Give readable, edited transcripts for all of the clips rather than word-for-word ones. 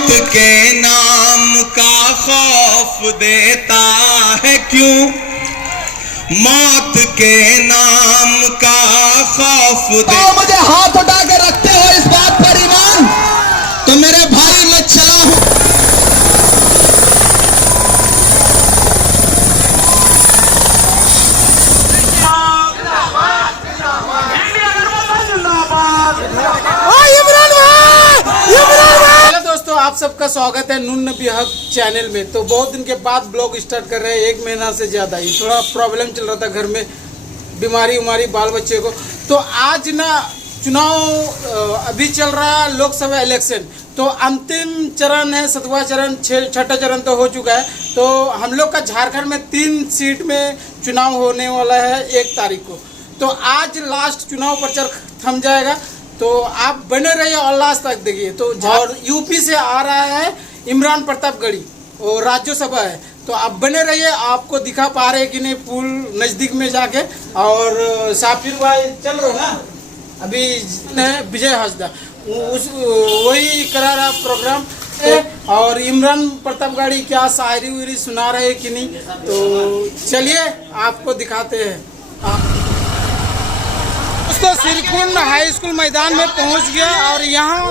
मौत के नाम का खौफ देता है क्यों? मौत के नाम का खौफ तो मुझे हाथ उठा के रखते हो इस बात पर ईमान, तो मेरे भाई मैं चला हूं। दोस्तों, आप सबका स्वागत है नून नबी हक चैनल में। तो बहुत दिन के बाद ब्लॉग स्टार्ट कर रहे हैं, 1 महीना से ज़्यादा ही। थोड़ा प्रॉब्लम चल रहा था घर में, बीमारी उमारी बाल बच्चे को। तो आज ना चुनाव अभी चल रहा है, लोकसभा इलेक्शन। तो अंतिम चरण है, 7वां चरण, 6ठा चरण तो हो चुका है। तो हम लोग का झारखंड में 3 सीट में चुनाव होने वाला है 1 तारीख को। तो आज लास्ट चुनाव प्रचार थम जाएगा, तो आप बने रहिए और लास्ट तक देखिए। तो और यूपी से आ रहा है इमरान प्रतापगढ़ी, और राज्यसभा है। तो आप बने रहिए, आपको दिखा पा रहे कि नहीं पुल नज़दीक में जाके। और साफिर भाई चल रहे ना अभी विजय हाजदा, वही करा रहा प्रोग्राम। और इमरान प्रतापगढ़ी क्या शायरी उरी सुना रहे कि नहीं, तो चलिए आपको दिखाते हैं। दोस्तों, सिरकुंड हाई स्कूल मैदान में पहुंच गया, और यहाँ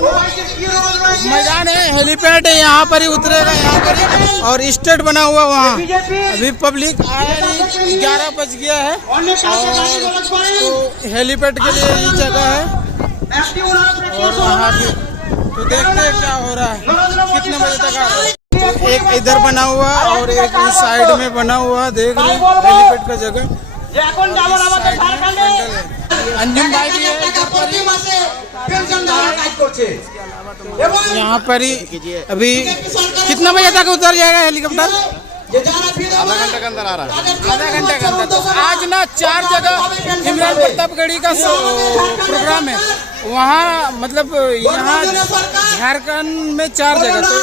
मैदान है, हेलीपैड है, यहाँ पर ही उतरेगा, यहाँ पर ही। और स्टेट बना हुआ वहाँ। अभी पब्लिक आया नहीं, 11 बज गया है। और तो हेलीपैड के लिए ये जगह है, और वहाँ की तो देखते हैं क्या हो रहा है, कितने बजे तक आ रहा है। तो एक इधर बना हुआ और एक इस साइड में बना हुआ, देख रहे हैं हेलीपैड का जगह। अंजुम भाई भी है यहाँ पर ही। अभी कितना बजे तक उतर जाएगा हेलीकॉप्टर? आधा घंटे के अंदर आ रहा है। आधा घंटे के अंदर। तो आज ना 4 जगह इमरान प्रतापगढ़ी का प्रोग्राम है। वहाँ मतलब यहाँ झारखंड में 4 जगह, तो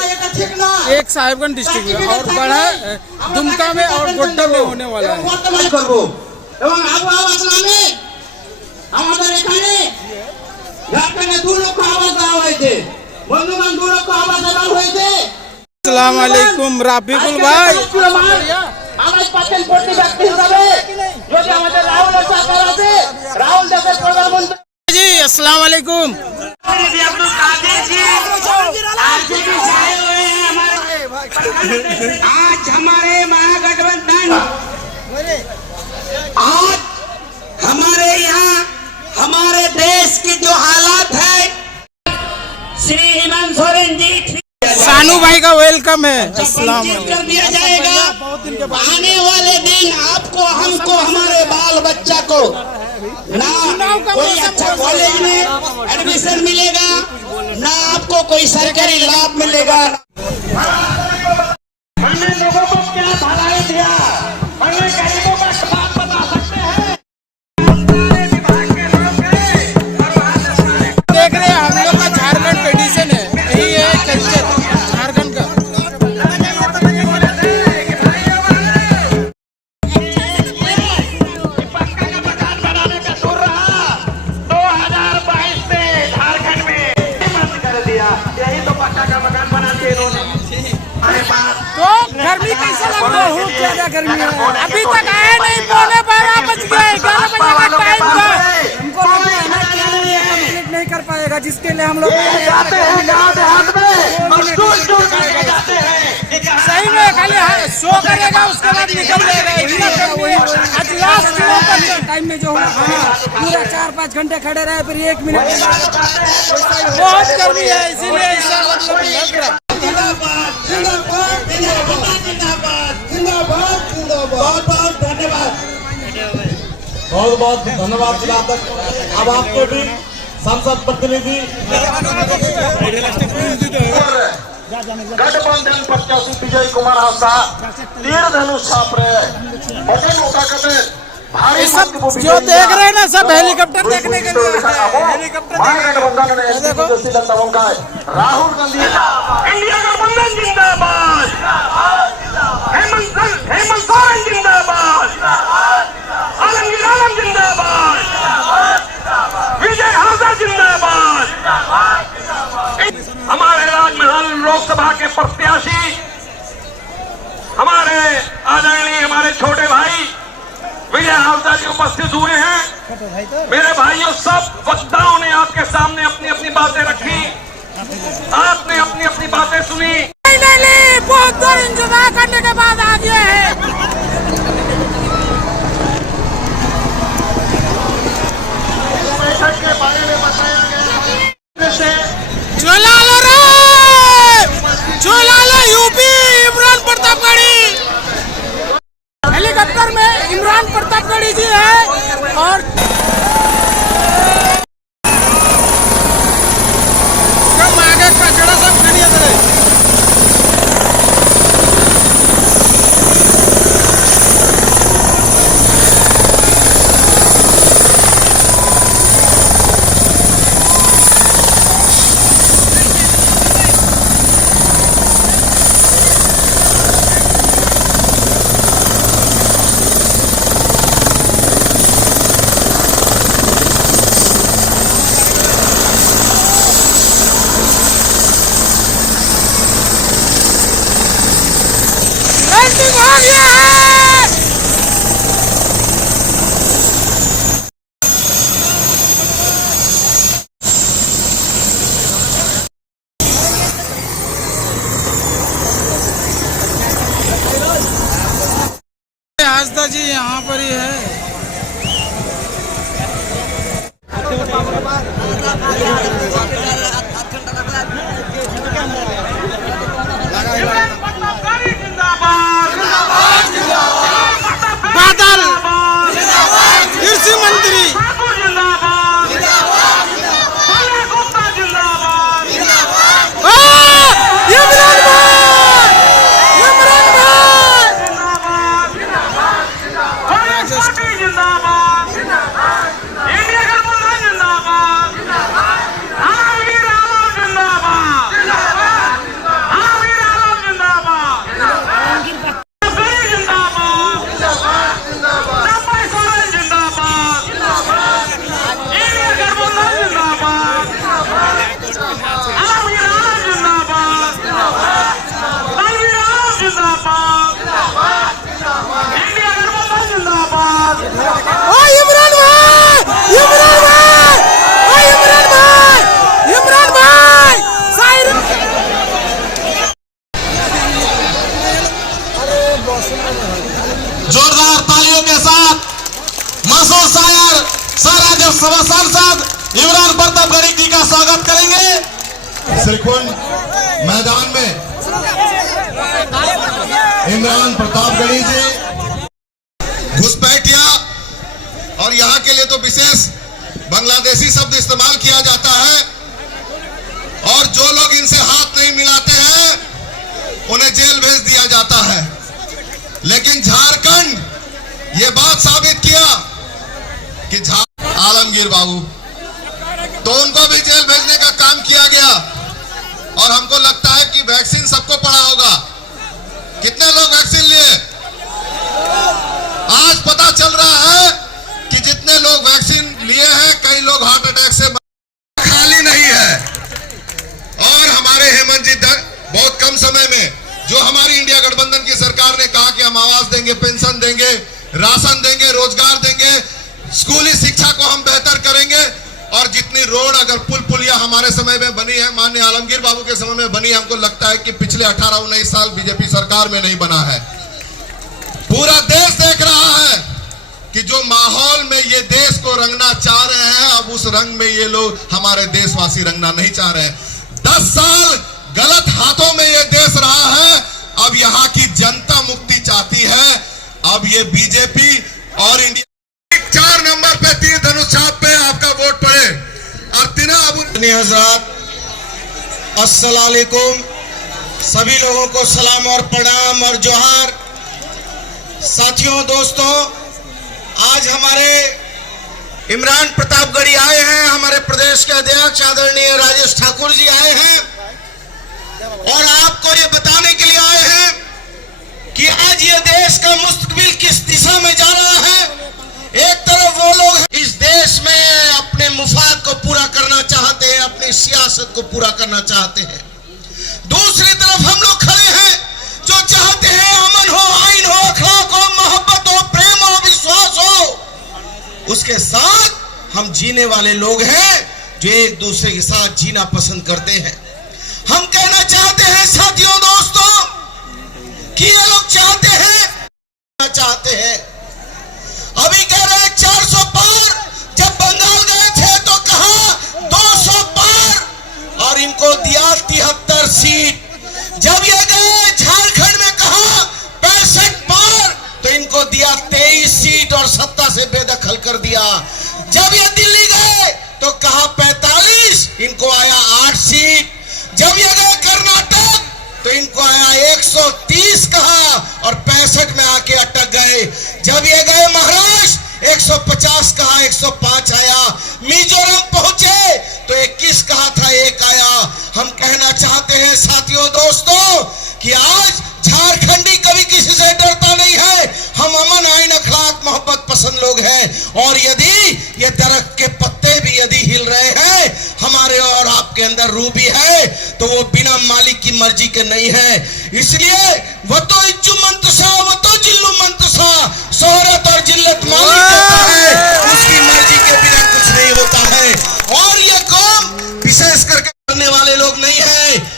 एक साहिबगंज डिस्ट्रिक्ट में, और बड़ा दुमका में और गोड्डा में होने वाला है। আমাদের এখানে ঝাড়খণ্ডে 2 লক্ষ আবাস দেওয়া হয়েছে, বন্ধুগণ 2 লক্ষ আবাস দেওয়া হয়েছে। আসসালামু আলাইকুম রাফিকুল ভাই। আবাস পাচ্ছেন প্রতি ব্যক্তি হিসাবে যদি আমাদের রাহুল সরকার আছে, রাহুল দেশের প্রধানমন্ত্রী जी। अस्सलाम वालेकुम। अब्दुल कादिर जी आरजेडी से आए हुए हैं हमारे। आज हमारे महागठबंधन, आज हमारे यहाँ हमारे देश की जो हालात है, श्री हेमंत सोरेन जी सानू भाई का वेलकम है। अस्सलाम कर दिया जाएगा। आने वाले दिन आपको, हमको, हमारे बाल बच्चा को ना कोई अच्छा कॉलेज में एडमिशन मिलेगा, ना आपको कोई सरकारी लाभ मिलेगा। हमने लोगों को क्या भलाई दिया, हमने गरीबों का बात बता सकते हैं। देख रहे हैं हम लोग का झारखंड ट्रेडिशन है, यही है कल्चर झारखंड का। बनाने का सुर रहा 2022 में झारखंड में बंद कर दिया। यही तो पक्का का मकान बना दिए इन्होंने। तो गर्मी कैसा लग रहा है? बहुत ज्यादा गर्मी है। अभी तक आया नहीं, 12:15 बज गए, 11 बजे का टाइम था। हमको लगता है ना कि ये कंप्लीट नहीं कर पाएगा, जिसके लिए हम लोग सही में खाली शो करेगा, उसके बाद निकल जाएगा। आज लास्ट टाइम में जो पूरा 4-5 घंटे खड़े रहे, फिर 1 मिनट बहुत गर्मी है, इसीलिए ऐसा मतलब लग रहा है। बहुत बहुत धन्यवाद। अब आपको भी संसद प्रतिनिधि गठबंधन प्रत्याशी विजय कुमार हासा तीर धनुष छाप रहे हैं। ये सब जो देख रहे हैं ना, सब हेलीकॉप्टर देखने के लिए हेलीकॉप्टर देखो। राहुल गांधी, इंडिया गठबंधन जिंदाबाद, हेमंत सोरेन जिंदाबाद, आलमगीर आलम जिंदाबाद, विजय हासा जिंदाबाद। हमारे राज में लोकसभा के प्रत्याशी हमारे आदरणीय हमारे छोटे भाई विजय हांसदा जी उपस्थित हुए हैं। मेरे भाइयों, सब वक्ताओं ने आपके सामने अपनी अपनी बातें रखी, आपने अपनी अपनी बातें सुनी। बहुत देर इंतजार करने के बाद आ गए हैं। बैठक के बारे में बताया गया से चला लो यूपी इमरान प्रतापगढ़ी। हेलीकॉप्टर में इमरान प्रतापगढ़ी जी है और कम आगे कचड़ा सब खड़ी है। हांसदा जी यहाँ पर ही है। बादल कृषि मंत्री जोरदार तालियों के साथ मशहूर शायर राज्यसभा सांसद इमरान प्रतापगढ़ी जी का स्वागत करेंगे। श्रीकुंड मैदान में इमरान प्रतापगढ़ी जी घुसपैठिया, और यहाँ के लिए तो विशेष बांग्लादेशी शब्द इस्तेमाल किया जाता है, और जो लोग इनसे हाथ नहीं मिलाते हैं उन्हें जेल भेज दिया जाता है। लेकिन झारखंड ये बात साबित किया कि आलमगीर बाबू, तो उनको भी जेल भेजने का काम किया गया। और हमको लगता है कि वैक्सीन सबको पड़ा होगा। कितने लोग वैक्सीन लिए? आज पता चल रहा है कि जितने लोग वैक्सीन लिए हैं, कई लोग हार्ट अटैक से खाली नहीं है। और हमारे हेमंत जी बहुत कम समय में, जो हमारी इंडिया गठबंधन की सरकार ने कहा कि हम आवास देंगे, पेंशन देंगे, राशन देंगे, रोजगार देंगे, स्कूली शिक्षा को हम बेहतर करेंगे, और जितनी रोड अगर पुल पुलिया हमारे समय में बनी है, माननीय आलमगीर बाबू के समय में बनी, हमको लगता है कि पिछले 18-19 साल बीजेपी सरकार में नहीं बना है। पूरा देश देख रहा है कि जो माहौल में ये देश को रंगना चाह रहे हैं, अब उस रंग में ये लोग हमारे देशवासी रंगना नहीं चाह रहे हैं। 10 साल गलत हाथों में ये देश रहा है, अब यहाँ की जनता मुक्ति चाहती है। अब ये बीजेपी और इंडिया 4 नंबर पे तीर धनुष छाप पे आपका वोट पड़े। और तिना हजरात, अस्सलाम वालेकुम, सभी लोगों को सलाम और प्रणाम और जोहार। साथियों, दोस्तों, आज हमारे इमरान प्रतापगढ़ी आए हैं, हमारे प्रदेश के अध्यक्ष आदरणीय राजेश ठाकुर जी आए हैं, और आपको ये बताने के लिए आए हैं कि आज ये देश का मुस्तकबिल किस दिशा में जा रहा है। एक तरफ वो लोग इस देश में अपने मुफाद को पूरा करना चाहते हैं, अपनी सियासत को पूरा करना चाहते हैं। दूसरी उसके साथ हम जीने वाले लोग हैं जो एक दूसरे के साथ जीना पसंद करते हैं। हम कहना चाहते हैं साथियों दोस्तों कि ये लोग चाहते हैं अभी कह रहे हैं 400 पार, जब बंगाल गए थे तो कहा 200 पार और इनको दिया 73 सीट। जब ये गए झारखंड में कहा 65 पार तो इनको दिया 23 सीट और सत्ता से बेदखल कर दिया। जब ये दिल्ली गए तो कहा 45, इनको आया 8 सीट। जब ये गए कर्नाटक तो इनको आया 130 कहा और 65 में आके अटक गए। जब ये गए महाराष्ट्र 150 कहा, 105 आया। मिजोरम पहुंचे तो 21 कहा था, 1 आया। हम कहना चाहते हैं साथियों दोस्तों कि आज झारखंडी कभी किसी से डरता नहीं है। हम अमन, आइन, अखलाक, मोहब्बत पसंद लोग हैं और यदि ये दरख्त के पत्ते भी यदि हिल रहे हैं, हमारे और आपके अंदर रूह भी है, तो वो बिना मालिक की मर्जी के नहीं है। इसलिए वो तो इज्जू मंतसा, वो तो जिल्लू मंतसा, शोहरत और जिल्लत मालिक देता है, उसकी मर्जी के बिना कुछ नहीं होता है। और ये कौम विशेष करके करने वाले लोग नहीं है।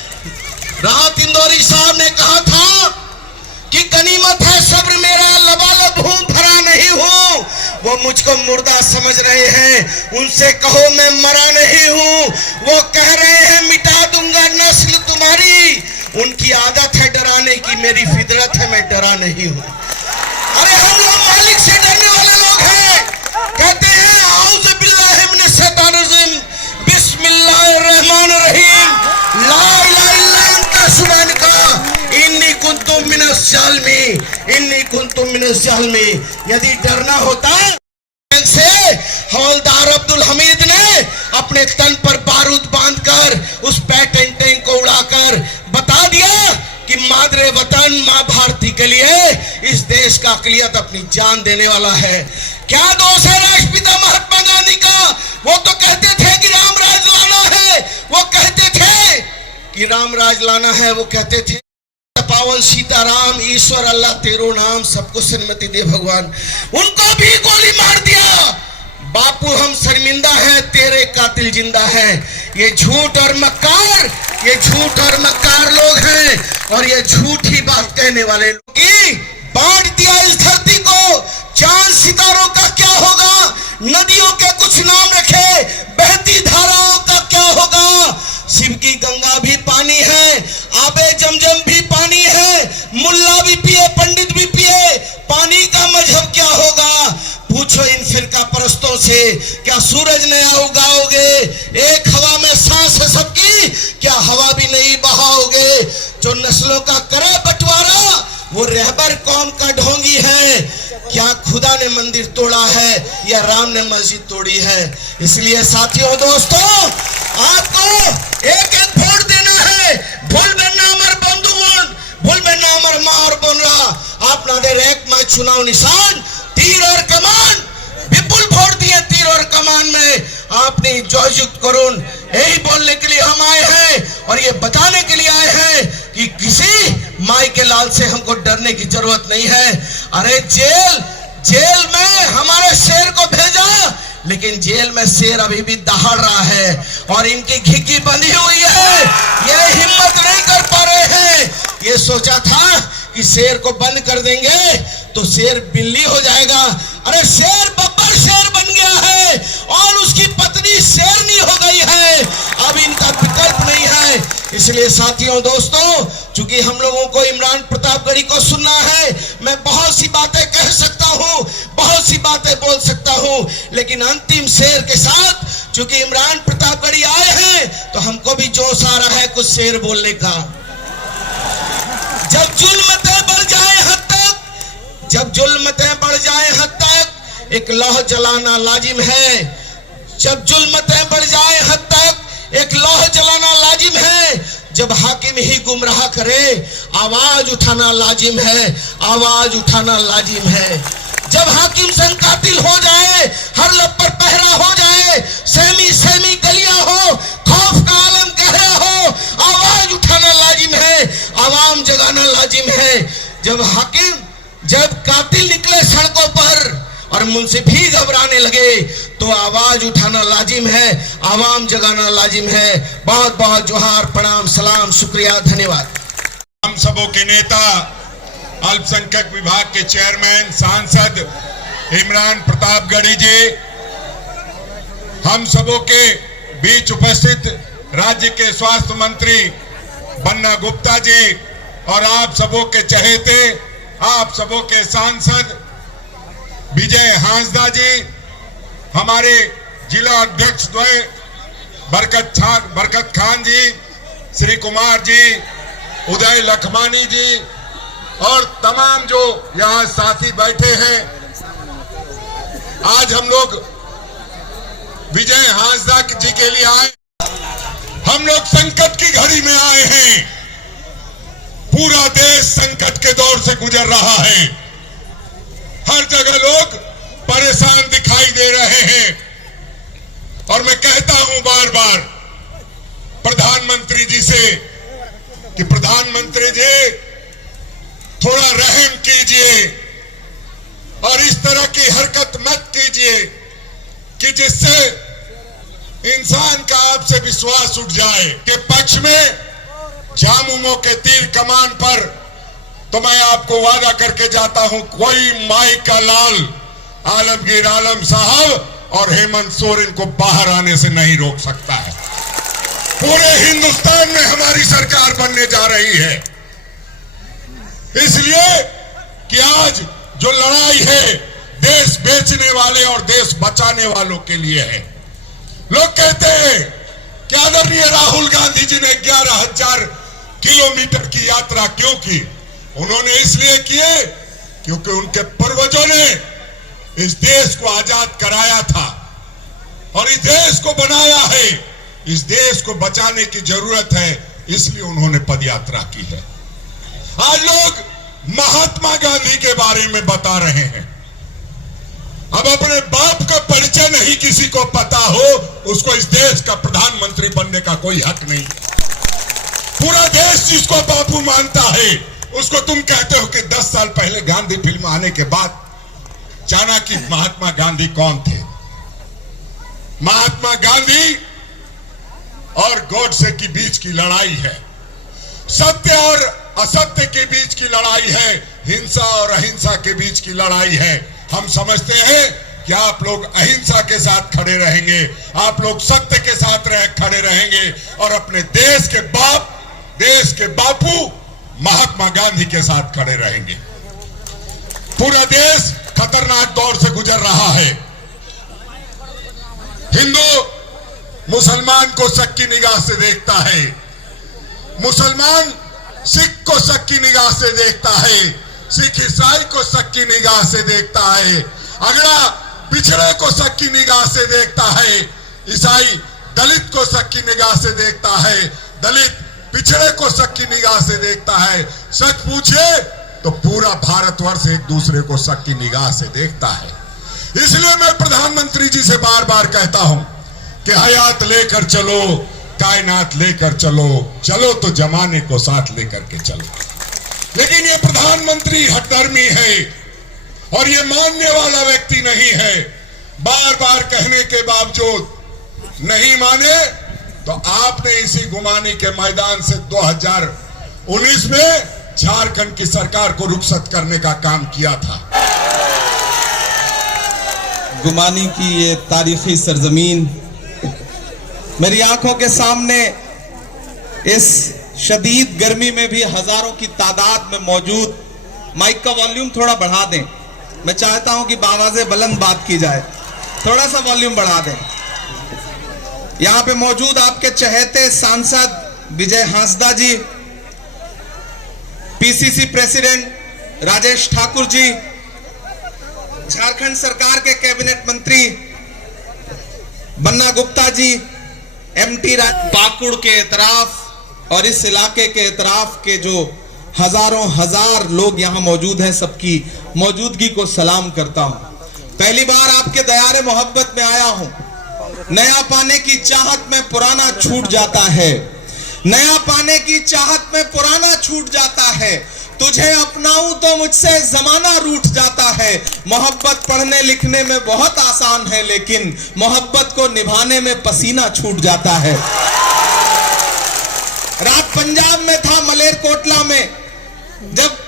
राहत इंदौरी साहब ने कहा था कि गनीमत है सब्र मेरा, लबालब हूं भरा नहीं हूं। वो मुझको मुर्दा समझ रहे हैं, उनसे कहो मैं मरा नहीं हूं। वो कह रहे हैं मिटा दूंगा नस्ल तुम्हारी, उनकी आदत है डराने की, मेरी फितरत है मैं डरा नहीं हूं। अरे हम लोग मालिक से डरने वाले लोग हैं। कहते हैं औज़ु बिल्लाहि मिनश शैतानिर रजीम, बिस्मिल्लाहिर रहमानिर रहीम, ला इलाहा इल्ला अंता सुब्हानका इन्नी कुन्तु मिनश जालिमीन, इन्नी कुन्तु मिनश जालिमीन। यदि डरना होता से हवलदार अब्दुल हमीद ने अपने तन पर बारूद बांधकर उस पैटर्न टैंक को उड़ाकर बता दिया कि मादरे वतन मां भारती के लिए इस देश का अकलियत अपनी जान देने वाला है। क्या दोष है राष्ट्रपिता महात्मा गांधी का? वो तो कहते थे कि रामराज लाना है, वो कहते थे कि रामराज लाना है, वो कहते थे पावन सीताराम, ईश्वर अल्लाह तेरो नाम, सबको सन्मति दे भगवान। उनको भी गोली मार दिया। बापू हम शर्मिंदा हैं, तेरे कातिल जिंदा हैं। ये झूठ और मक्कार, ये झूठ और मक्कार लोग हैं और ये झूठी बात कहने वाले लोग की बांट दिया इस धरती को। चांद सितारों का क्या होगा? नदियों के कुछ नाम रखे, बहती धाराओं का क्या होगा? शिव की गंगा भी पानी है, आबे जमजम भी पानी है, मुल्ला भी पिए पंडित भी पिए, पानी का मजहब क्या होगा? पूछो इन फिरका परस्तों से, क्या सूरज नया उगाओगे? एक हवा में सांस है सबकी, क्या हवा भी नहीं बहाओगे? जो नस्लों का करे बंटवारा, वो रहबर कौम का ढोंगी है। क्या खुदा ने मंदिर तोड़ा है या राम ने मस्जिद तोड़ी है? इसलिए साथियों दोस्तों, आपको एक एक वोट देना है। भूल बेना अमर बंधुगण, भूल बेना अमर मां और बोनरा। आप ना दे एक मैं चुनाव निशान, तीर और कमान, विपुल वोट दिए तीर और कमान में आपने जययुक्त करुण। यही बोलने के लिए हम आए हैं और ये बताने के लिए आए हैं कि किसी माई के लाल से हमको डरने की जरूरत नहीं है। अरे जेल में हमारे शेर को भेजा, लेकिन जेल में शेर अभी भी दहाड़ रहा है और इनकी घिघी बंधी हुई है। ये हिम्मत नहीं कर पा रहे हैं। ये सोचा था कि शेर को बंद कर देंगे तो शेर बिल्ली हो जाएगा। अरे शेर बब्बर शेर बन गया है और उसकी पत्नी शेरनी हो गई है। अब इनका विकल्प नहीं है। इसलिए साथियों दोस्तों, चूंकि हम लोगों को इमरान प्रतापगढ़ी को सुनना है, मैं बहुत सी बातें कह सकता हूं, बहुत सी बातें बोल सकता हूं, लेकिन अंतिम शेर के साथ चूंकि इमरान प्रतापगढ़ी आए हैं तो हमको भी जोश आ रहा है कुछ शेर बोलने का। जब जुल्मतें बढ़ जाए हद तक, जब जुल्मतें बढ़ जाए हद तक एक लौह जलाना लाजिम है। जब जुल्मतें बढ़ जाए हद तक एक लौह जलाना लाजिम है। जब हाकिम ही गुमराह करे आवाज उठाना लाजिम है, आवाज उठाना लाजिम है। जब हाकिम संग कातिल हो जाए, हर लब पर पहरा हो जाए, सहमी सहमी गलियां हो, खौफ का आलम गहरा हो, आवाज उठाना लाजिम है, आवाम जगाना लाजिम है। जब हाकिम, जब कातिल निकले सड़कों पर और मुंसिफ ही घबराने लगे तो आवाज उठाना लाजिम है, आवाम जगाना लाजिम है। बहुत बहुत जोहार, प्रणाम, सलाम, शुक्रिया, धन्यवाद। हम सबों के नेता, अल्पसंख्यक विभाग के चेयरमैन सांसद इमरान प्रतापगढ़ी जी, हम सबों के बीच उपस्थित राज्य के स्वास्थ्य मंत्री बन्ना गुप्ता जी और आप सबों के चहेते, आप सबों के सांसद विजय हांसदा जी, हमारे जिला अध्यक्ष द्वय बरकत खान जी, श्री कुमार जी, उदय लखमानी जी और तमाम जो यहाँ साथी बैठे हैं। आज हम लोग विजय हांसदा जी के लिए आए। हम लोग संकट की घड़ी में आए हैं। पूरा देश संकट के दौर से गुजर रहा है। हर जगह लोग परेशान दिखाई दे रहे हैं और मैं कहता हूं बार बार प्रधानमंत्री जी से कि प्रधानमंत्री जी थोड़ा रहम कीजिए और इस तरह की हरकत मत कीजिए कि जिससे इंसान का आपसे विश्वास उठ जाए। के पक्ष में जामुमों के तीर कमान पर तो मैं आपको वादा करके जाता हूं, कोई माई का लाल आलमगीर आलम साहब और हेमंत सोरेन को बाहर आने से नहीं रोक सकता है। पूरे हिंदुस्तान में हमारी सरकार बनने जा रही है, इसलिए कि आज जो लड़ाई है देश बेचने वाले और देश बचाने वालों के लिए है। लोग कहते हैं कि आदरणीय राहुल गांधी जी ने 11,000 किलोमीटर की यात्रा क्यों की? उन्होंने इसलिए किए क्योंकि उनके पूर्वजों ने इस देश को आजाद कराया था और इस देश को बनाया है। इस देश को बचाने की जरूरत है, इसलिए उन्होंने पदयात्रा की है। आज लोग महात्मा गांधी के बारे में बता रहे हैं। अब अपने बाप का परिचय नहीं किसी को पता हो, उसको इस देश का प्रधानमंत्री बनने का कोई हक नहीं। पूरा देश जिसको बापू मानता है, उसको तुम कहते हो कि 10 साल पहले गांधी फिल्म आने के बाद जाना कि महात्मा गांधी कौन थे। महात्मा गांधी और गॉडसे के बीच की लड़ाई है, सत्य और असत्य के बीच की लड़ाई है, हिंसा और अहिंसा के बीच की लड़ाई है। हम समझते हैं कि आप लोग अहिंसा के साथ खड़े रहेंगे, आप लोग सत्य के साथ खड़े रहेंगे और अपने देश के बाप, देश के बापू महात्मा गांधी के साथ खड़े रहेंगे। पूरा देश खतरनाक दौर से गुजर रहा है। हिंदू मुसलमान को शक की निगाह से देखता है, मुसलमान सिख को शक की निगाह से देखता है, सिख ईसाई को शक की निगाह से देखता है, अगड़ा पिछड़े को शक की निगाह से देखता है, ईसाई दलित को शक की निगाह से देखता है, दलित पिछड़े को शक की निगाह से देखता है। सच पूछे तो पूरा भारतवर्ष एक दूसरे को शक की निगाह से देखता है। इसलिए मैं प्रधानमंत्री जी से बार बार कहता हूं कि हयात लेकर चलो, कायनात लेकर चलो, चलो तो जमाने को साथ लेकर के चलो। लेकिन ये प्रधानमंत्री हठधर्मी है और ये मानने वाला व्यक्ति नहीं है। बार बार कहने के बावजूद नहीं माने तो आपने इसी गुमानी के मैदान से 2019 में झारखंड की सरकार को रुखसत करने का काम किया था। गुमानी की ये तारीखी सरजमीन मेरी आंखों के सामने इस शदीद गर्मी में भी हजारों की तादाद में मौजूद। माइक का वॉल्यूम थोड़ा बढ़ा दें, मैं चाहता हूं कि बावाज़े बुलंद बात की जाए, थोड़ा सा वॉल्यूम बढ़ा दें। यहां पे मौजूद आपके चहेते सांसद विजय हांसदा जी, पीसीसी प्रेसिडेंट राजेश ठाकुर जी, झारखंड सरकार के कैबिनेट मंत्री बन्ना गुप्ता जी, एमटी पाकुड़ के एतराफ और इस इलाके के एतराफ के जो हजारों हजार लोग यहाँ मौजूद हैं, सबकी मौजूदगी को सलाम करता हूं। पहली बार आपके दयारे मोहब्बत में आया हूं। नया पाने की चाहत में पुराना छूट जाता है, नया पाने की चाहत में पुराना छूट जाता है। तुझे अपनाऊं तो मुझसे जमाना रूठ जाता है। मोहब्बत पढ़ने लिखने में बहुत आसान है, लेकिन मोहब्बत को निभाने में पसीना छूट जाता है। रात पंजाब में था, मलेरकोटला में, जब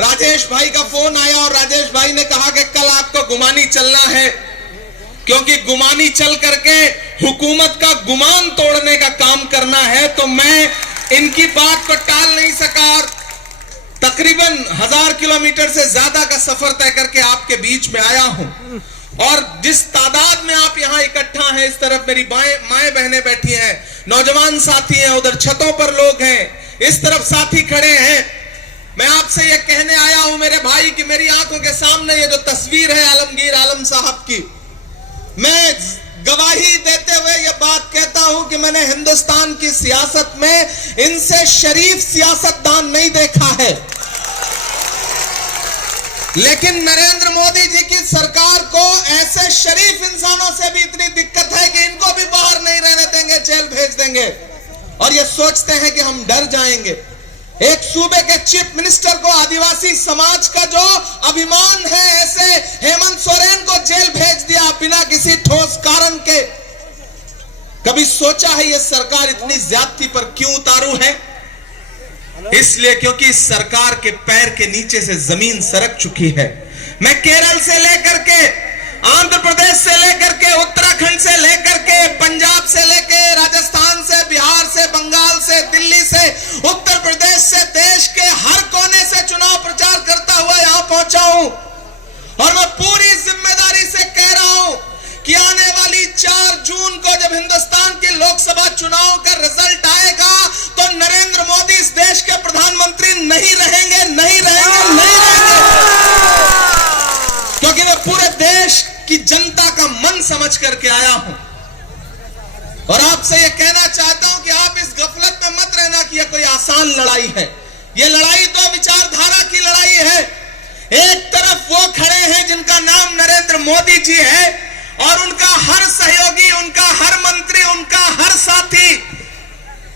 राजेश भाई का फोन आया और राजेश भाई ने कहा कि कल आपको गुमानी चलना है, क्योंकि गुमानी चल करके हुकूमत का गुमान तोड़ने का काम करना है। तो मैं इनकी बात को टाल नहीं सका और तकरीबन 1000 किलोमीटर से ज्यादा का सफर तय करके आपके बीच में आया हूं। और जिस तादाद में आप यहां इकट्ठा हैं, इस तरफ मेरी माएं बहनें बैठी हैं, नौजवान साथी हैं, उधर छतों पर लोग हैं, इस तरफ साथी खड़े हैं। मैं आपसे यह कहने आया हूं मेरे भाई कि मेरी आंखों के सामने ये जो तस्वीर है आलमगीर आलम साहब की, मैं गवाही देते हुए यह बात कहता हूं कि मैंने हिंदुस्तान की सियासत में इनसे शरीफ सियासतदान नहीं देखा है। लेकिन नरेंद्र मोदी जी की सरकार को ऐसे शरीफ इंसानों से भी इतनी दिक्कत है कि इनको भी बाहर नहीं रहने देंगे, जेल भेज देंगे। और ये सोचते हैं कि हम डर जाएंगे। एक सूबे के चीफ मिनिस्टर को आदिवासी समाज का जो अभिमान है, ऐसे हेमंत सोरेन को जेल भेज दिया बिना किसी ठोस कारण के। कभी सोचा है ये सरकार इतनी ज्यादती पर क्यों उतारू है? इसलिए क्योंकि इस सरकार के पैर के नीचे से जमीन सरक चुकी है। मैं केरल से लेकर के, आंध्र प्रदेश से लेकर के, उत्तराखंड से लेकर के, पंजाब से लेकर राजस्थान से, बिहार से, बंगाल से, दिल्ली से, उत्तर प्रदेश से, देश के हर कोने से चुनाव प्रचार करता हुआ यहां पहुंचा हूं। और मैं पूरी जिम्मेदारी से कह रहा हूं कि आने वाली 4 जून को जब हिंदुस्तान के लोकसभा चुनाव का रिजल्ट आएगा तो नरेंद्र मोदी इस देश के प्रधानमंत्री नहीं रहेंगे, नहीं रहेंगे, नहीं रहेंगे, क्योंकि मैं पूरे देश की जनता का मन समझ करके आया हूं। और आपसे यह कहना चाहता हूं कि आप इस गफलत में मत रहना कि यह कोई आसान लड़ाई है। यह लड़ाई तो विचारधारा की लड़ाई है। एक तरफ वो खड़े हैं जिनका नाम नरेंद्र मोदी जी है और उनका हर सहयोगी, उनका हर मंत्री, उनका हर साथी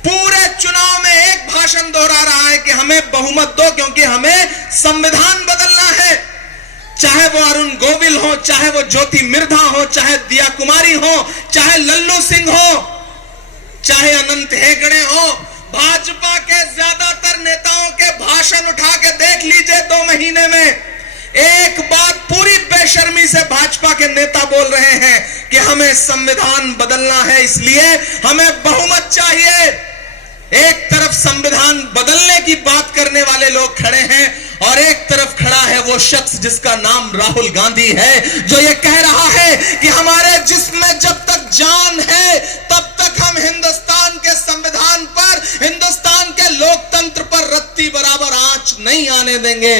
पूरे चुनाव में एक भाषण दोहरा रहा है कि हमें बहुमत दो क्योंकि हमें संविधान बदलना है। चाहे वो अरुण गोविल हो, चाहे वो ज्योति मिर्धा हो, चाहे दिया कुमारी हो, चाहे लल्लू सिंह हो, चाहे अनंत हेगड़े हो, भाजपा के ज्यादातर नेताओं के भाषण उठा के देख लीजिए 2 महीने में एक बात पूरी बेशर्मी से भाजपा के नेता बोल रहे हैं कि हमें संविधान बदलना है, इसलिए हमें बहुमत चाहिए। एक तरफ संविधान बदलने की बात करने वाले लोग खड़े हैं और एक तरफ खड़ा है वो शख्स जिसका नाम राहुल गांधी है, जो ये कह रहा है कि हमारे जिस्म में जब तक जान है तब तक हम हिंदुस्तान के संविधान पर, हिंदुस्तान के लोकतंत्र पर रत्ती बराबर आंच नहीं आने देंगे।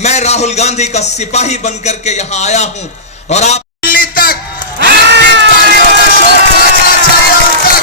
मैं राहुल गांधी का सिपाही बनकर के यहां आया हूं और आप दिल्ली तक तालियों का शोर पहुंचना चाहिए उन तक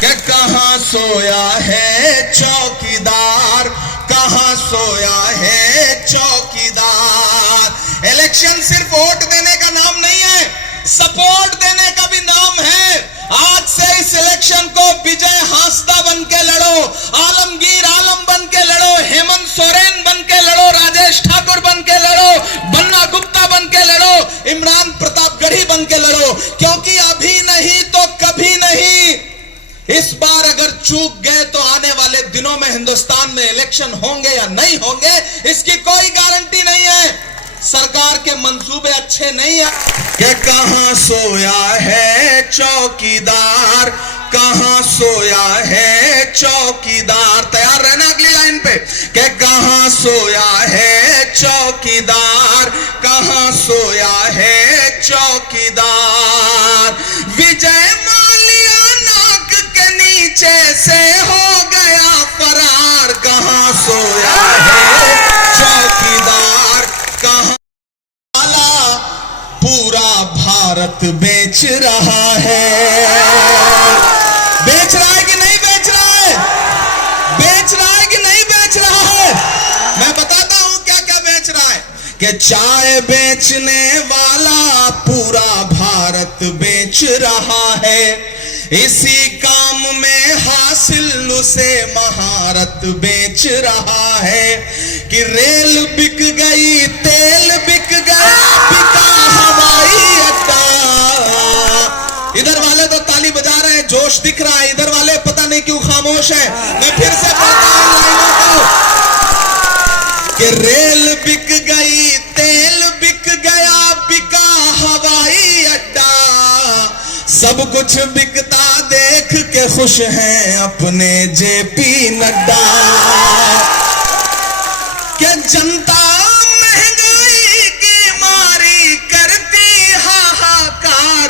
कि कहां सोया है चौकीदार, कहां सोया है चौकीदार। इलेक्शन सिर्फ वोट देने का नाम नहीं है, सपोर्ट देने का भी नाम है। आज से इस इलेक्शन को विजय हांसदा बन के लड़ो, आलमगीर आलम बन के लड़ो, हेमंत सोरेन बन के लड़ो, राजेश ठाकुर बन के लड़ो, बन्ना गुप्ता बन के लड़ो, इमरान प्रतापगढ़ी बन के लड़ो, क्योंकि अभी नहीं तो कभी नहीं। इस बार अगर चूक गए तो आने वाले दिनों में हिंदुस्तान में इलेक्शन होंगे या नहीं होंगे इसकी कोई गारंटी नहीं है। सरकार के मंसूबे अच्छे नहीं है कि कहां सोया है चौकीदार, कहां सोया है चौकीदार। तैयार रहना अगली लाइन पे कि कहां सोया है चौकीदार, कहां सोया है चौकीदार। विजय माल्या नाक के नीचे से हो गया फरार, कहां सोया है चौकीदार, कहां पूरा भारत बेच रहा है। बेच रहा है कि नहीं बेच रहा है? बेच रहा है कि नहीं बेच रहा है? मैं बताता हूं क्या क्या बेच रहा है कि चाय बेचने वाला पूरा भारत बेच रहा है। इसी काम में हाथ सिल्लू से महारत बेच रहा है कि रेल बिक गई, तेल बिक गया, बिका हवाई अड्डा। इधर वाले तो ताली बजा रहे हैं, जोश दिख रहा है, इधर वाले पता नहीं क्यों खामोश है। मैं फिर से पढ़ता हूं लाइनों को कि रेल बिक गई, तेल बिक गया, बिका हवाई अड्डा। सब कुछ बिकता देख के खुश हैं अपने जेपी नड्डा। क्या जनता महंगाई की मारी करती हाहाकार,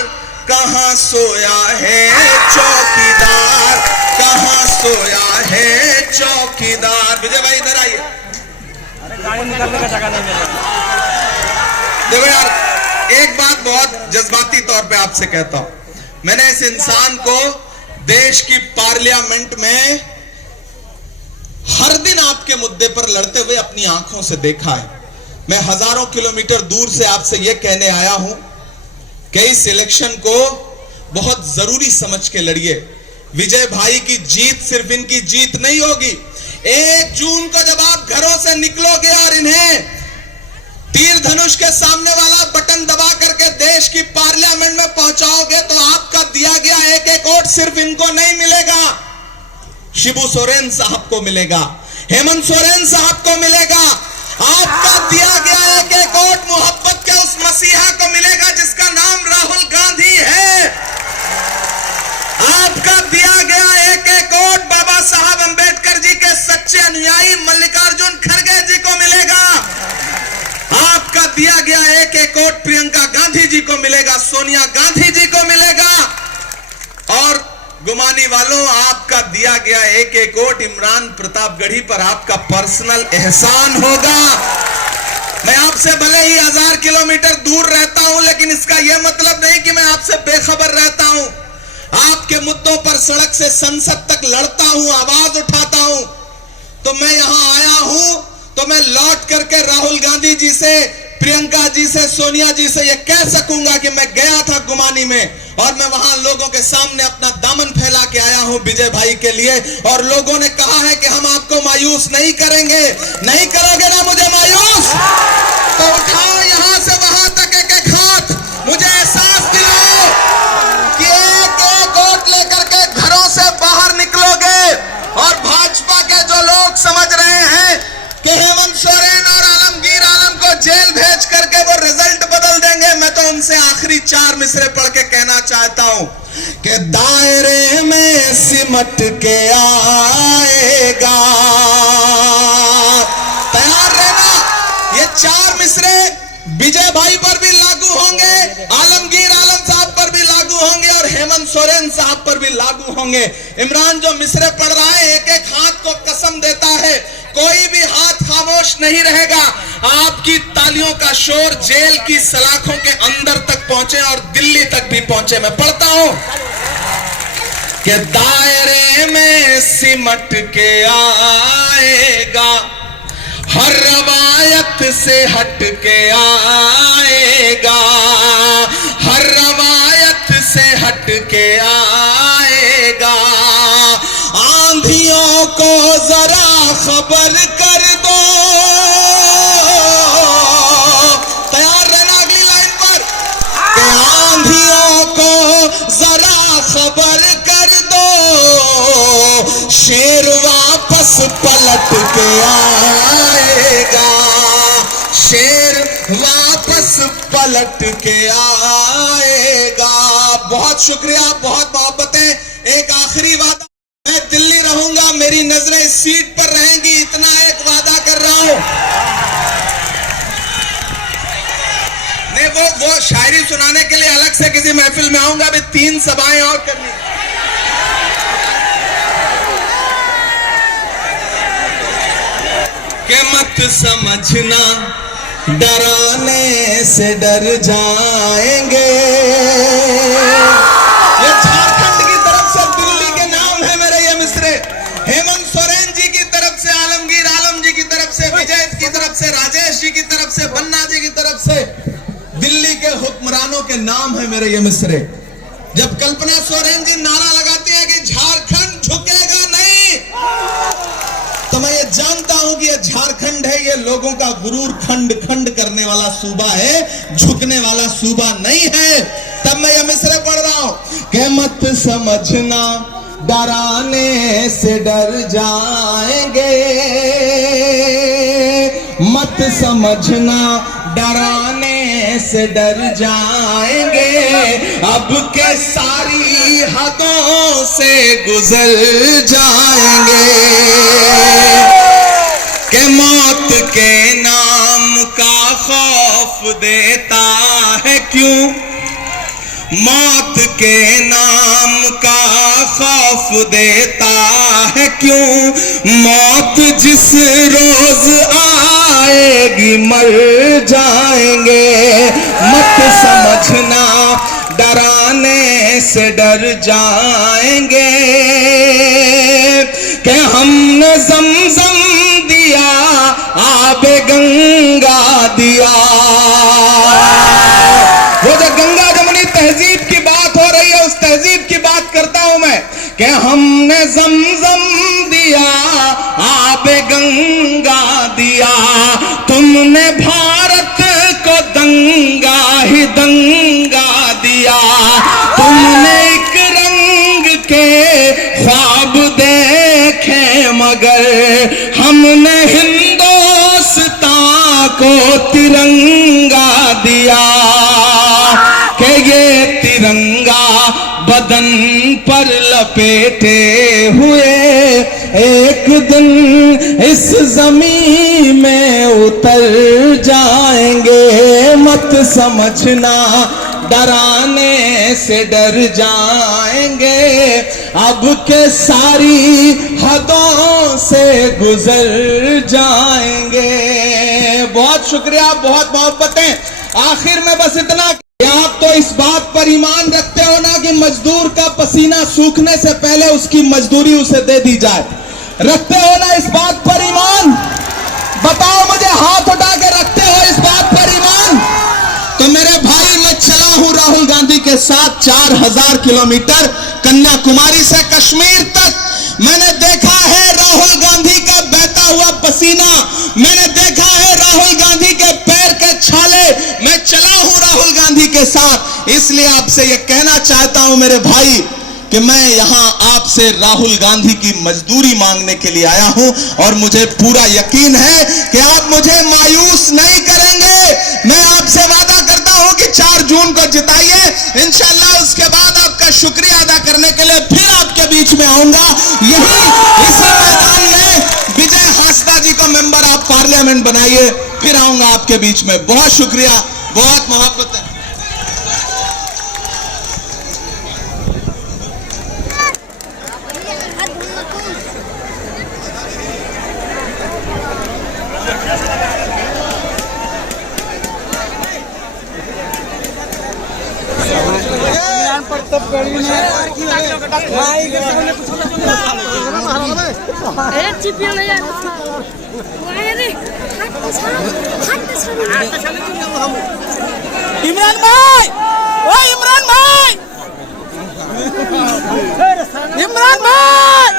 कहां सोया है चौकीदार, कहां सोया है चौकीदार। विजय भाई इधर आइए। गाड़ी निकालने का जगह नहीं मिला। देखो यार, एक बात बहुत जज्बाती तौर पे आपसे कहता हूं, मैंने इस इंसान को देश की पार्लियामेंट में हर दिन आपके मुद्दे पर लड़ते हुए अपनी आंखों से देखा है। मैं हजारों किलोमीटर दूर से आपसे यह कहने आया हूं कि इस इलेक्शन को बहुत जरूरी समझ के लड़िए। विजय भाई की जीत सिर्फ इनकी जीत नहीं होगी। 1 जून को जब आप घरों से निकलोगे और इन्हें तीर धनुष के सामने वाला बटन दबा करके देश की पार्लियामेंट में पहुंचाओगे तो आपका दिया गया एक एक वोट सिर्फ इनको नहीं मिलेगा, शिबू सोरेन साहब को मिलेगा, हेमंत सोरेन साहब को मिलेगा। आपका दिया गया एक एक वोट मोहब्बत के उस मसीहा को मिलेगा जिसका नाम राहुल गांधी है। आपका दिया गया एक एक वोट बाबा साहब अंबेडकर जी के सच्चे अनुयायी मल्लिकार्जुन खड़गे जी को मिलेगा। आपका दिया गया एक एक वोट प्रियंका गांधी जी को मिलेगा, सोनिया गांधी जी को मिलेगा। और गुमानी वालों, आपका दिया गया एक एक वोट इमरान प्रतापगढ़ी पर आपका पर्सनल एहसान होगा। मैं आपसे भले ही 1000 किलोमीटर दूर रहता हूं, लेकिन इसका यह मतलब नहीं कि मैं आपसे बेखबर रहता हूं। आपके मुद्दों पर सड़क से संसद तक लड़ता हूं, आवाज उठाता हूं। तो मैं यहां आया हूं तो मैं लौट करके राहुल गांधी जी से, प्रियंका जी से, सोनिया जी से यह कह सकूंगा कि मैं गया था गुमानी में और मैं वहां लोगों के सामने अपना दामन फैला के आया हूं विजय भाई के लिए। और लोगों ने कहा है कि हम आपको मायूस नहीं करेंगे। नहीं करोगे ना मुझे मायूस? तो उठाओ यहां से वहां तक एक एक हाथ, मुझे एहसास दिलाओ कि एक एक वोट लेकर के घरों से बाहर निकलोगे। और भाजपा के जो लोग समझ रहे हैं कि हेमंत सोरेन और आलमगीर आलम को जेल भेज करके वो रिजल्ट बदल देंगे, मैं तो उनसे आखिरी 4 मिसरे पढ़ के कहना चाहता हूं कि दायरे में सिमट के आएगा। तैयार रहना। ये 4 मिसरे विजय भाई पर भी लागू होंगे, आलमगीर आलम साहब पर भी लागू होंगे और हेमंत सोरेन साहब पर भी लागू होंगे। इमरान जो मिसरे पढ़ रहा है, एक एक हाथ को कसम देता है, कोई भी हाथ खामोश नहीं रहेगा। आपकी तालियों का शोर जेल की सलाखों के अंदर तक पहुंचे और दिल्ली तक भी पहुंचे। मैं पढ़ता हूं कि दायरे में सिमट के आएगा, हर रवायत से हट के आएगा, हर रवायत से हट के आएगा। आंधियों को जरा खबर कर दो। तैयार रहना अगली लाइन पर कि आंधियों को जरा खबर कर दो, शेर वापस पलट के आएगा, शेर वापस पलट के आएगा। बहुत शुक्रिया, बहुत मोहब्बतें। एक आखिरी वादा, मैं दिल्ली रहूंगा, मेरी नजरें इस सीट पर रहेंगी, इतना एक वादा कर रहा हूं। नहीं, वो शायरी सुनाने के लिए अलग से किसी महफिल में आऊंगा। अभी 3 सभाएं और करनी। के मत समझना डराने से डर जाएंगे। ये झारखंड की तरफ से दिल्ली के नाम है मेरे ये मिसरे। हेमंत सोरेन जी की तरफ से, आलमगीर आलम जी की तरफ से, विजय की तरफ से, राजेश जी की तरफ से, बन्ना जी की तरफ से, दिल्ली के हुक्मरानों के नाम है मेरे ये मिसरे। जब कल्पना सोरेन जी नारा लगाती है कि झारखंड झुकेगा ये झारखंड है, ये लोगों का गुरूर खंड खंड करने वाला सूबा है, झुकने वाला सूबा नहीं है। तब मैं यह मिसरे पढ़ रहा हूं कि मत समझना डराने से डर जाएंगे, मत समझना डराने से डर जाएंगे, अब के सारी हदों से गुजर जाएंगे। के मौत के नाम का खौफ देता है क्यों, मौत के नाम का खौफ देता है क्यों, मौत जिस रोज आएगी मर जाएंगे, मत समझना डराने से डर जाएंगे, कि हमने ज़मज़म दिया आबे गंगा दिया। वो जो गंगा जमुनी तहजीब की बात हो रही है, उस तहजीब की बात करता हूं मैं, कि हमने ज़मज़म दिया आबे गंगा दिया, तुमने भारत को दंगा ही दंगा दिया, तुमने एक रंग के ख्वाब देखे मगर हमने हिंदुस्तान को तिरंगा दिया, कि ये तिरंगा बदन पर लपेटे हुए एक दिन इस जमीन में उतर जाएंगे, मत समझना डराने से डर जाएंगे, अब के सारी हदों से गुजर जाएंगे। बहुत शुक्रिया, बहुत मोहब्बतें। आखिर में बस इतना कि आप तो इस बात पर ईमान रखते हो ना कि मजदूर का पसीना सूखने से पहले उसकी मजदूरी उसे दे दी जाए, रखते हो ना इस बात पर ईमान? बताओ मुझे, हाथ उठा के रखते हो इस बात पर ईमान? तो मेरे भाई, मैं चला हूं राहुल गांधी के साथ 4000 किलोमीटर कन्याकुमारी से कश्मीर तक। मैंने देखा है राहुल गांधी का बहता हुआ पसीना, मैंने देखा है राहुल गांधी के पैर के छाले, मैं चला हूं राहुल गांधी के साथ। इसलिए आपसे यह कहना चाहता हूं मेरे भाई कि मैं यहां आपसे राहुल गांधी की मजदूरी मांगने के लिए आया हूं, और मुझे पूरा यकीन है कि आप मुझे मायूस नहीं करेंगे। मैं आपसे वादा करता हूं कि 4 जून को जिताइए, इंशाल्लाह उसके बाद आपका शुक्रिया अदा करने के लिए फिर आपके बीच में आऊंगा। यही इसी मैदान में विजय हांसदा जी को मेंबर ऑफ पार्लियामेंट बनाइए, फिर आऊंगा आपके बीच में। बहुत शुक्रिया, बहुत मोहब्बत है। पर तब गाड़ी में इमरान भाई, ओ इमरान भाई, इमरान भाई,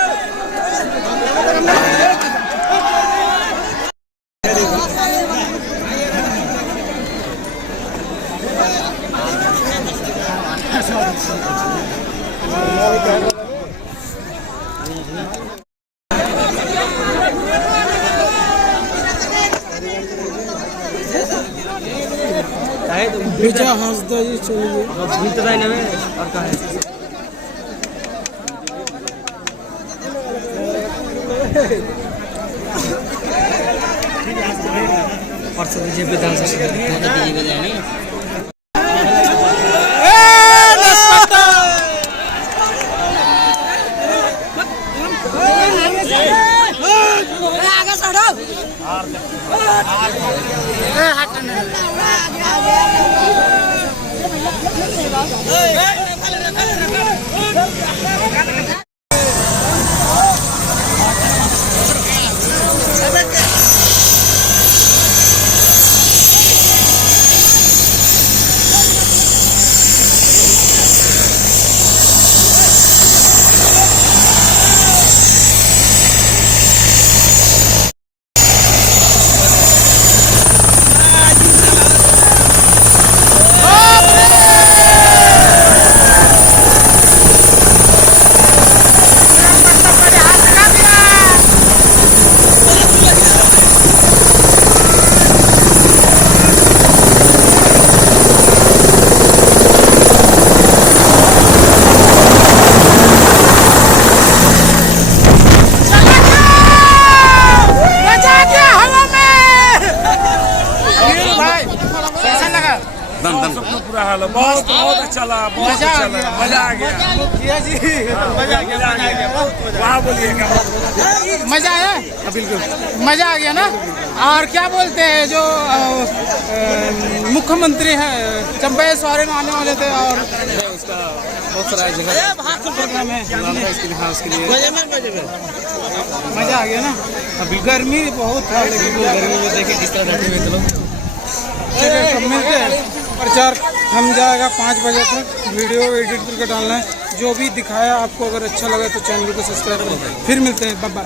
विजय हांसदा जी चलिए और कहा परसों बीजेपी चलो बहुत बहुत अच्छा लगा, बहुत मजा अच्छा आ लगा, गया। मजा आ गया। मुखिया जी मजा आ गया वहाँ बोलिएगा। मजा आया, बिल्कुल मजा आ गया ना। और क्या बोलते हैं जो मुख्यमंत्री हैं चंबे सवारी में आने वाले थे और उसका बहुत सारा जगह प्रोग्राम है इसके लिए, उसके लिए मजा आ गया ना। अभी गर्मी बहुत है लेकिन गर्मी में देखे किस तरह बैठे हुए लोग। चलिए तो मिलते हैं, प्रचार थम जाएगा 5 बजे तक, वीडियो एडिट करके डालना है। जो भी दिखाया आपको अगर अच्छा लगा तो चैनल को सब्सक्राइब करें। फिर मिलते हैं, बाय बाय।